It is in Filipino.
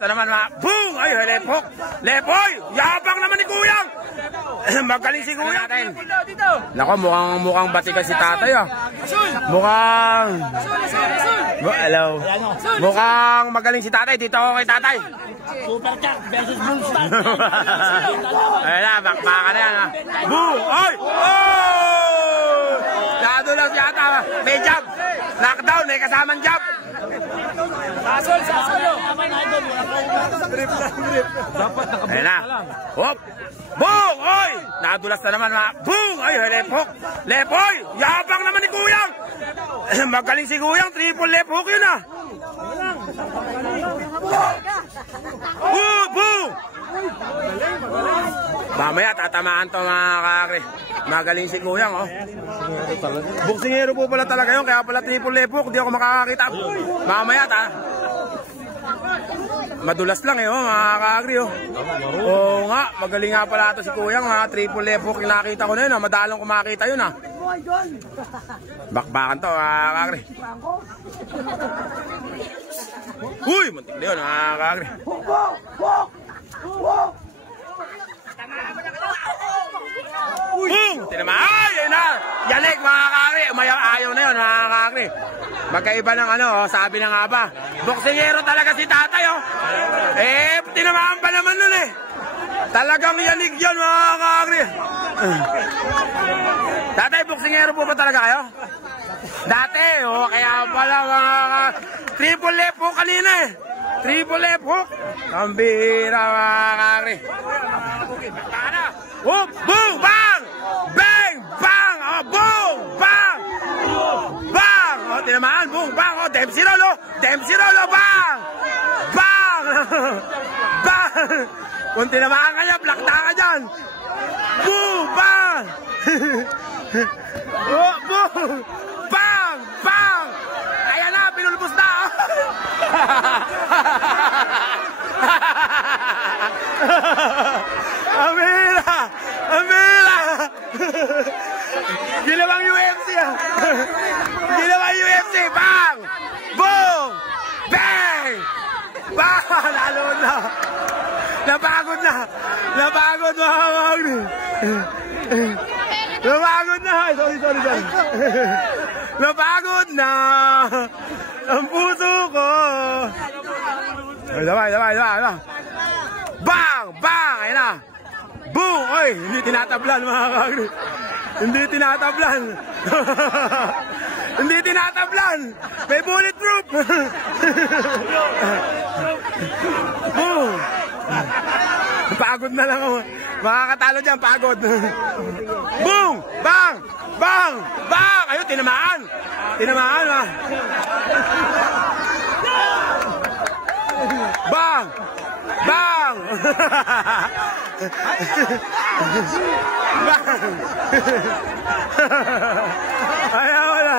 Ito naman mga boom! Ay, lepok! Lepoy! Yabang naman ni Kuyang! Magaling si Kuyang natin. Nako, mukhang batikan si tatay ah. Mukhang... Hello. Mukhang magaling si tatay. Dito ako kay tatay. Super Cup versus Bullstar. Ayun na, bakbakan na yan ha. Boom! Ay! Oh! Nadulas yata. May jab. Knockdown, may kasamang jab. Sasol. Ayun na. Hop! Boom! Oy! Nadulas na naman mga boom! Ay, lepok! Lepoy! Yabang naman ni Kuyang! Magaling si Kuyang. Triple lep hook yun ah. Boom! Mamaya tatamaan to mga kakri. Magaling si Kuyang oh. Boksingero po pala talaga yun. Kaya pala triple lep hook. Di ako makakakita. Mamaya ta. Madulas lang eh oh mga kakri oh. Oo nga. Magaling nga pala ito si Kuyang. Mga triple lep hook. Nakita ko na yun ah. Madalong kumakita yun ah. Bakbakan to mga kakri. Uy! Muntik na yun mga kakri. Boom! Tinama! Ay! Ayun na! Yanig mga kakri! Ayaw na yun mga kakri. Magkaiba ng ano, sabi na nga ba. Boksingero talaga si tatay oh. Eh, tinamaan pa naman nun eh. Talagang yanig yan mga kakri. Tatay, boksingero po ba talaga kayo? Dati, oh, kaya pala mga triple lep hook kanina eh. Triple lep hook. Ang bihira mga kakri. Oh, boom, bang! Bang! Bang! Oh, boom! Bang! Bang! Oh, tinamaan, boom, bang! Oh, Dempsey roll, oh! Dempsey roll, oh, bang! Bang! Bang! Kung tinamaan ka niya, plakta ka dyan! Boom! Bang! Oh, boom! Bang! Bang! Ayan na, pinulbos na! Amira! Amira! Ginawang UFC ah! Ginawang UFC! Bang! Boom! Bang! Bang! Lalo na! Napagod na! Napagod mga magni! Napagod na! Sorry. Napagod na! Ang puso ko! Ay, sabay. Bang! Bang! Ayun na! Boom! Oy! Hindi tinatablan mga kakri. Hindi tinatablan! Hindi tinatablan! May bulletproof! Boom! Pagod na lang ako. Makakatalo dyan, pagod. Boom! Bang! Bang! Bang! Ayun, tinamaan! Tinamaan ha! Bang! Bang! Bang! Ayaw na!